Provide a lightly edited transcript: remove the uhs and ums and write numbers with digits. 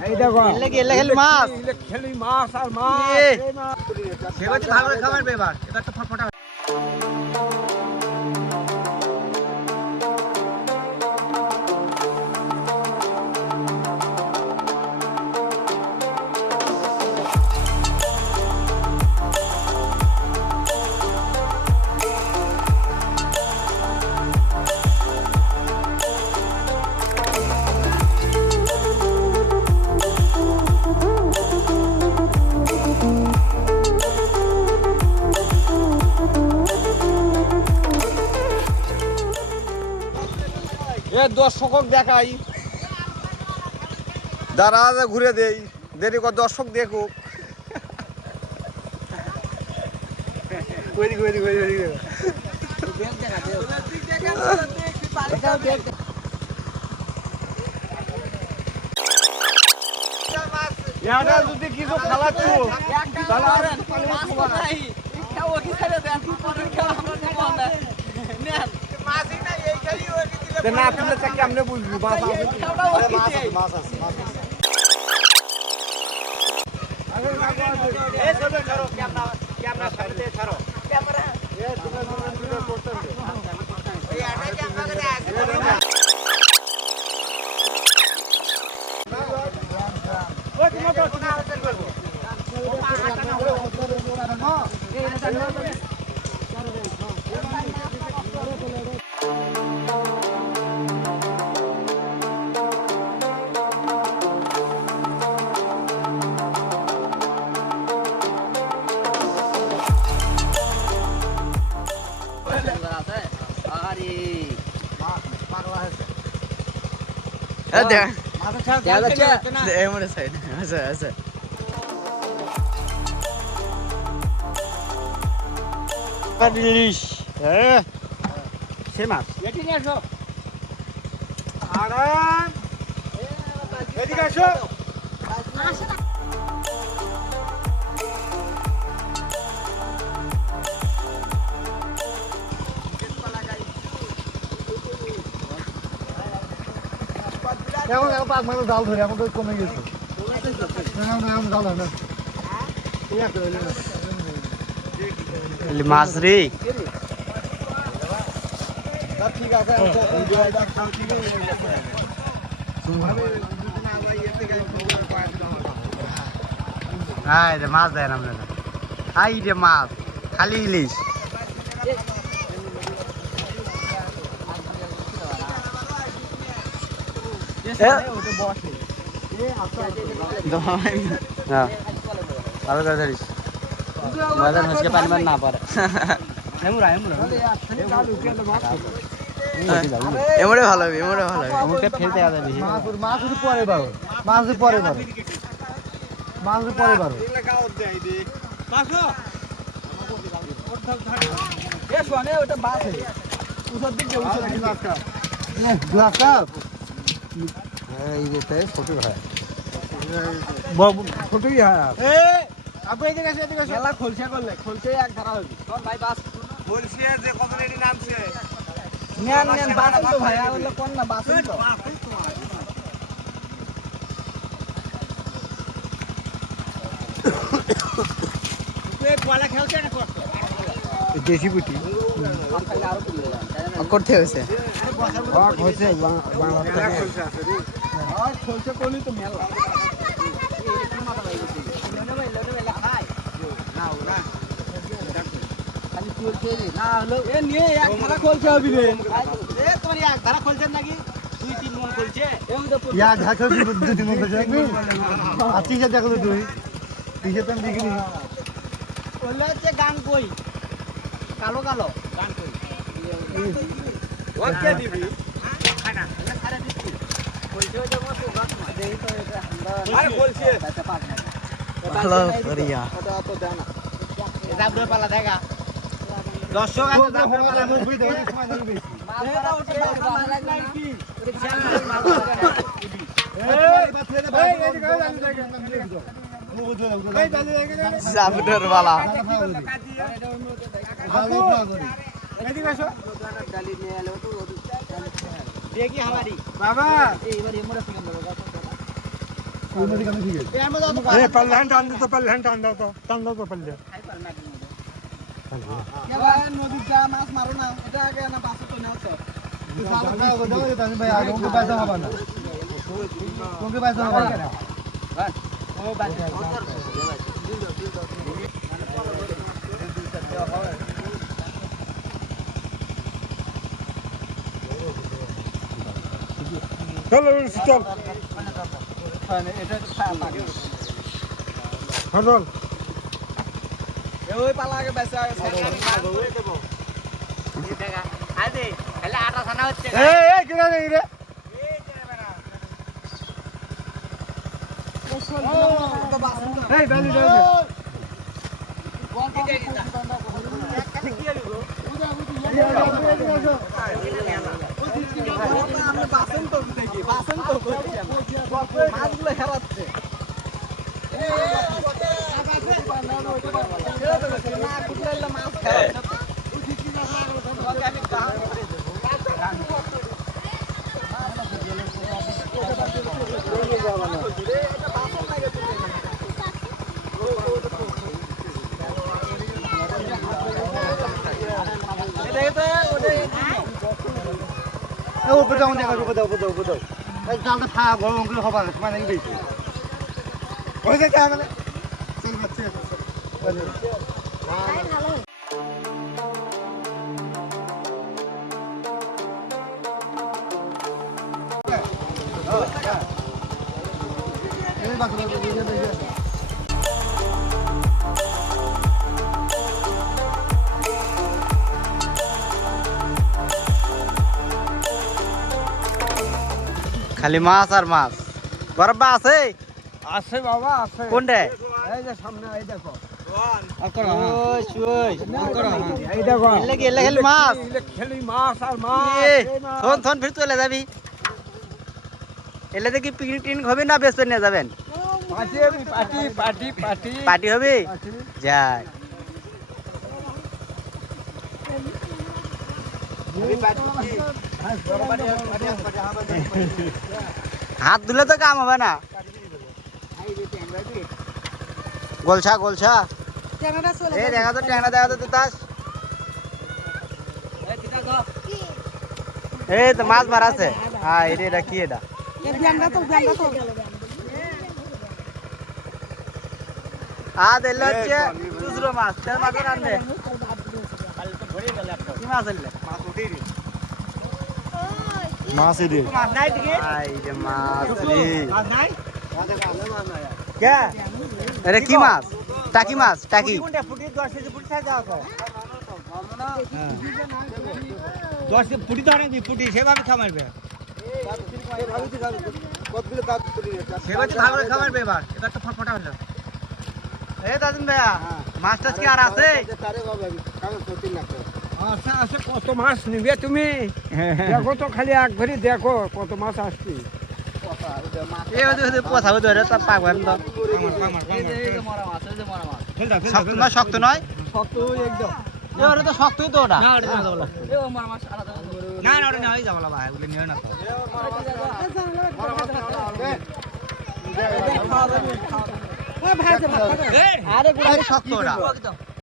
এই দেখো খেলি মাছ খেলি মাছ আর মাছ এবার তো ভালো করে খাবার এবার তো ফটফটা দর্শক দেখাই দাঁড়া ঘুরে দেই দেরি কর দর্শক দেখুক যদি কিছু খালাচ্ছ না তুলে চাকি আমরা বুঝবো মাছ আছে ইলিশ সে মাছ এদিকে আসো এদিকে আসো এখন পাঁচ মাস জাল ধরে এখন তো কমে গেছে মাছ রে ঠিক আছে মাছ দেয় না হাই রে মাছ খালি ইলিশ ভালো করে ধরিস মজা মুসকে পানি মান না পারে এমরে ভালো হবে এমরে ভালো হবে এমরে ফেলতে যাবে মাছ পরে পারো মাছ পরে পারো মাছ পরে পারো ছোটই হয় আপনি এদিকে আসে এদিকে আসে মেলা খলসা করলে খলসে এক ধারা হবে কোন ভাই বাস খলসে যে কত রেডি নামছে নেন নেন বাস তো ভাই বললে কোন না বাস তো তুই বলা খেলছে না করতে দেশি বুটি করতে হয়েছে হয়েছে বাংলা খলসা আছে রে আর খলসা করলি তো মেলা না হলো এ নিয়ে এক ধারা খলছে হবে রে এ তোর এক ধারা খলছে নাকি দুই তিন মন খলছে এক ধারা খলছে দুই তিন মন খলছে আচ্ছা যা দেখো তুই পিছে তো দেখিনি বললে হচ্ছে গান কই কালো কালো গান কই ওকে দিবি খানা সারা দিচ্ছি খলছে ওই জন্য তো গান দেই তো এটা আরে খলছে এটা পাক না ভালো করিয়া ওটা তো দেন না এটা পুরো পালা দেখা দর্শক আছে দাবড় পালা বুঝবি তো সময় লাগবে এটা ওটা ভালো লাগে কি ওটা জান মাল এই এদিকে জানি দেখে জাবুটার বালা এদিকে আসো ডালি নিয়ে এলো তো দেখি हमारी বাবা এইবার এমরা সিগাম দাও ওই নদী কানে ঠিক আছে ए पल्ले हन टान दो तो पल्ले हन टान दो तो पल्ले নদীর যা মাছ মারো না এটা আগে না বাসে তো নাও তো দাও তাহলে ভাই আগে ওকে পয়সা হবে না ওকে পয়সা হবে না ও বাজে चलो चल এটা পানি हटल ওই পালা আগে বেঁচে আগে এই কিনা নেই রে এই বালি দে মাছগুলো খেলাচ্ছে উপরে যাও উপরে যাও জালটা থাকা গরম করে হবার সময় নাকি বেশি ওই যে চা মানে চল বাচ্চা খালি মাছ আর মাছ বরব্বা আছে আছে বাবা আছে কোনটা এই যে সামনে এই দেখো এই দেখো এলে খালি মাছ খেলি মাছ আর মাছ থন থন ফির চলে যাবি এলে দেখি পিকনিক টিকনিক হবে না বেশ নিয়ে যাবেন পার্টি হবে যাই হাত ধুলে তো কাম হবে না গোলছা গোলছা এই দেখা তো ট্যাংরা দেখা তো তাস এই তো মাছ মারা আছে হ্যাঁ এটা কি এটা এলে হচ্ছে খুচরো মাছ তেল মাছ রান্ধে কি মাছ এলে মাছ এদিকে আরে কি মাছ টাকি মাছ টাকি 10 ফুটি তো অনেক ফুটি সেভাবে খামারবে সেভাবে ভালো খামারবে এবার তো ফটফটা হলো এই দাদুন ভাইয়া মাছ টাছ কি আর আছে আচ্ছা আচ্ছা কত মাছ নিবে তুমি দেখো তো খালি এক ভরি দেখো কত মাছ আসছে এই ওদের পোছাবো ধরে তা পাগবেন তো শক্ত নয় শক্ত নয় শক্ত একদম ওটা তো শক্তই তো ওটা না না ওটা না যাবো ভাই ওগুলো নিও না আরে শক্ত ওটা